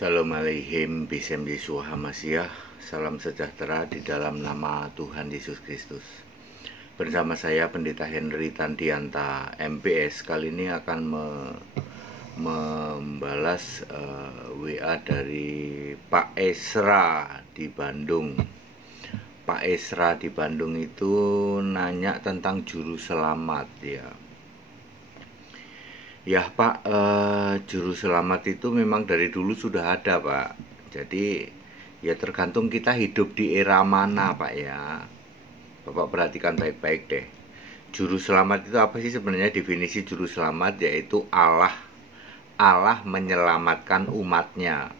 Shalom Aleichem, Bisem Yeshua HaMashiach. Salam sejahtera di dalam nama Tuhan Yesus Kristus. Bersama saya Pendeta Henry Tandianta MPS. Kali ini akan membalas WA dari Pak Esra di Bandung. Pak Esra di Bandung itu nanya tentang juru selamat ya. Ya Pak, juru selamat itu memang dari dulu sudah ada Pak. Jadi ya tergantung kita hidup di era mana Pak ya. Bapak perhatikan baik-baik deh. Juru selamat itu apa sih sebenarnya? Definisi juru selamat yaitu Allah menyelamatkan umatnya.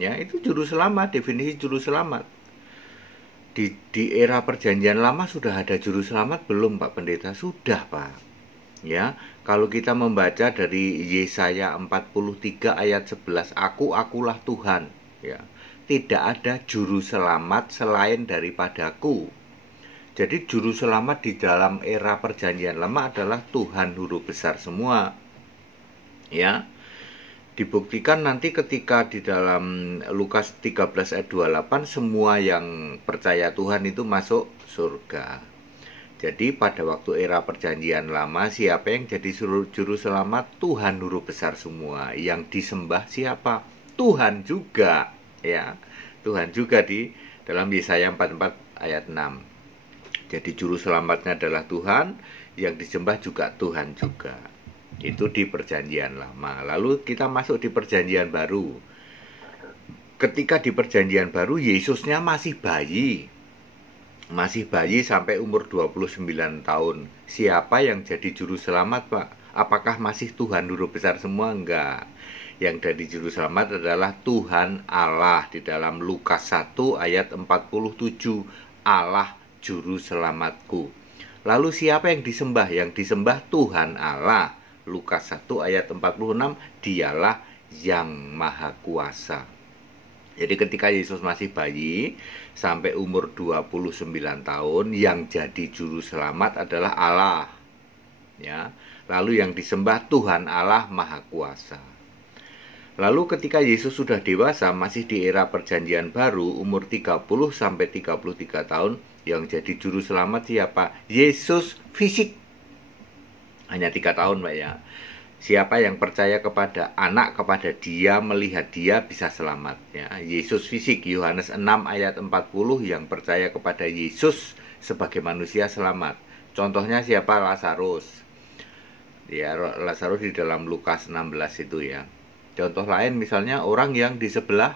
Ya itu juru selamat, definisi juru selamat. Di era perjanjian lama sudah ada juru selamat belum Pak Pendeta? Sudah Pak. Ya, kalau kita membaca dari Yesaya 43 ayat 11, akulah Tuhan, ya. Tidak ada juru selamat selain daripadaku. Jadi juru selamat di dalam era perjanjian lama adalah Tuhan huruf besar semua. Ya. Dibuktikan nanti ketika di dalam Lukas 13 ayat 28 semua yang percaya Tuhan itu masuk surga. Jadi pada waktu era perjanjian lama siapa yang jadi juru selamat? Tuhan huruf besar semua. Yang disembah siapa? Tuhan juga, ya. Tuhan juga di dalam Yesaya 44 ayat 6. Jadi juru selamatnya adalah Tuhan, yang disembah juga Tuhan juga. Itu di perjanjian lama. Lalu kita masuk di perjanjian baru. Ketika di perjanjian baru Yesusnya masih bayi sampai umur 29 tahun. Siapa yang jadi juru selamat Pak? Apakah masih Tuhan huruf besar semua? Enggak. Yang jadi juru selamat adalah Tuhan Allah. Di dalam Lukas 1 ayat 47, Allah juru selamatku. Lalu siapa yang disembah? Yang disembah Tuhan Allah. Lukas 1 ayat 46, dialah yang maha kuasa. Jadi ketika Yesus masih bayi sampai umur 29 tahun, yang jadi juru selamat adalah Allah. Ya. Lalu yang disembah Tuhan Allah Maha Kuasa. Lalu ketika Yesus sudah dewasa, masih di era perjanjian baru, umur 30 sampai 33 tahun, yang jadi juru selamat siapa? Yesus fisik. Hanya 3 tahun Pak ya. Siapa yang percaya kepada anak, kepada dia, melihat dia bisa selamat ya. Yesus fisik, Yohanes 6 ayat 40, yang percaya kepada Yesus sebagai manusia selamat. Contohnya siapa? Lazarus. Ya, Lazarus di dalam Lukas 16 itu ya. Contoh lain misalnya orang yang di sebelah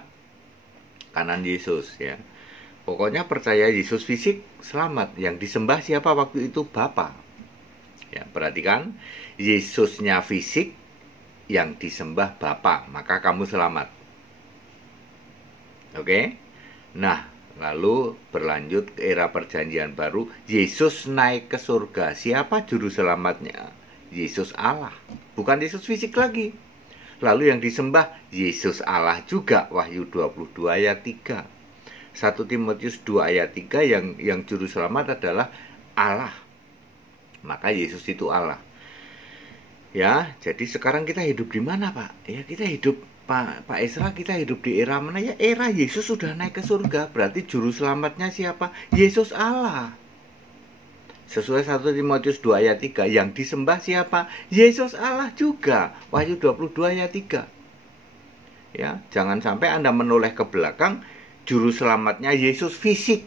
kanan Yesus ya. Pokoknya percaya Yesus fisik selamat. Yang disembah siapa waktu itu? Bapa. Ya, perhatikan, Yesusnya fisik, yang disembah Bapa, maka kamu selamat. Oke? Nah, lalu berlanjut ke era perjanjian baru, Yesus naik ke surga. Siapa juru selamatnya? Yesus Allah, bukan Yesus fisik lagi. Lalu yang disembah Yesus Allah juga, Wahyu 22 ayat 3. 1 Timotius 2 ayat 3, yang juru selamat adalah Allah. Maka Yesus itu Allah. Ya, jadi sekarang kita hidup di mana, Pak? Ya, kita hidup Pak Esra, kita hidup di era mana ya? Era Yesus sudah naik ke surga. Berarti juru selamatnya siapa? Yesus Allah. Sesuai 1 Timotius 2 ayat 3, yang disembah siapa? Yesus Allah juga. Wahyu 22 ayat 3. Ya, jangan sampai Anda menoleh ke belakang, juru selamatnya Yesus fisik.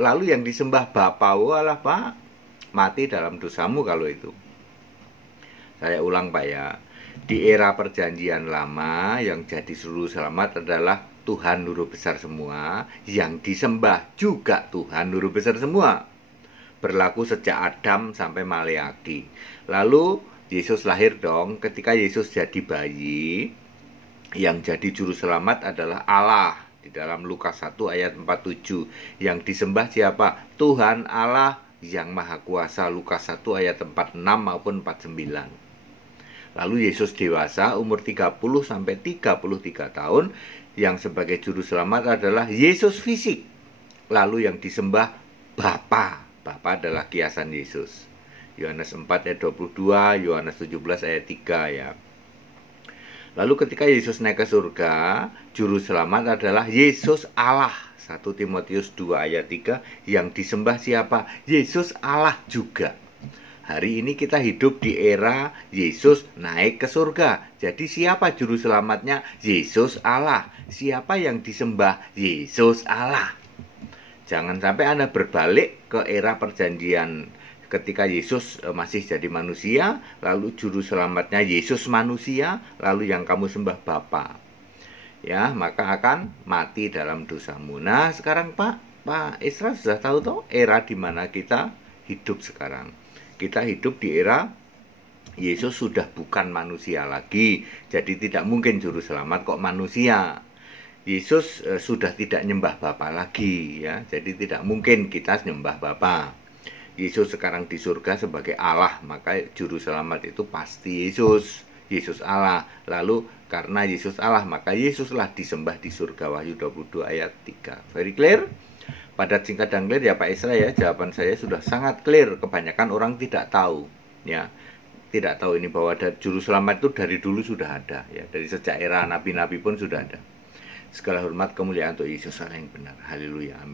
Lalu yang disembah Bapa, walah Pak, mati dalam dosamu kalau itu. Saya ulang Pak ya. Di era perjanjian lama, yang jadi juru selamat adalah Tuhan huruf besar semua. Yang disembah juga Tuhan huruf besar semua. Berlaku sejak Adam sampai Maleaki. Lalu Yesus lahir dong. Ketika Yesus jadi bayi, yang jadi juru selamat adalah Allah. Di dalam Lukas 1 ayat 47. Yang disembah siapa? Tuhan Allah yang maha kuasa. Lukas 1 ayat 46 maupun 49. Lalu Yesus dewasa umur 30 sampai 33 tahun, yang sebagai juru selamat adalah Yesus fisik. Lalu yang disembah Bapa. Bapa adalah kiasan Yesus. Yohanes 4 ayat 22, Yohanes 17 ayat 3 ya. Lalu ketika Yesus naik ke surga, juru selamat adalah Yesus Allah. 1 Timotius 2 ayat 3, yang disembah siapa? Yesus Allah juga. Hari ini kita hidup di era Yesus naik ke surga. Jadi siapa juru selamatnya? Yesus Allah. Siapa yang disembah? Yesus Allah. Jangan sampai Anda berbalik ke era perjanjian ketika Yesus masih jadi manusia, lalu juru selamatnya Yesus manusia, lalu yang kamu sembah Bapa. Ya, maka akan mati dalam dosamu. Nah, sekarang Pak Isra sudah tahu toh era di mana kita hidup sekarang. Kita hidup di era Yesus sudah bukan manusia lagi. Jadi tidak mungkin juru selamat kok manusia. Yesus sudah tidak nyembah Bapa lagi ya. Jadi tidak mungkin kita nyembah Bapa. Yesus sekarang di surga sebagai Allah, maka juru selamat itu pasti Yesus. Yesus Allah. Lalu karena Yesus Allah, maka Yesuslah disembah di surga. Wahyu 22 ayat 3. Very clear? Padat, singkat, dan clear ya Pak Isra ya. Jawaban saya sudah sangat clear. Kebanyakan orang tidak tahu ya. Tidak tahu ini bahwa juru selamat itu dari dulu sudah ada ya. Dari sejak era nabi-nabi pun sudah ada. Segala hormat kemuliaan untuk Yesus Allah yang benar. Haleluya. Amin.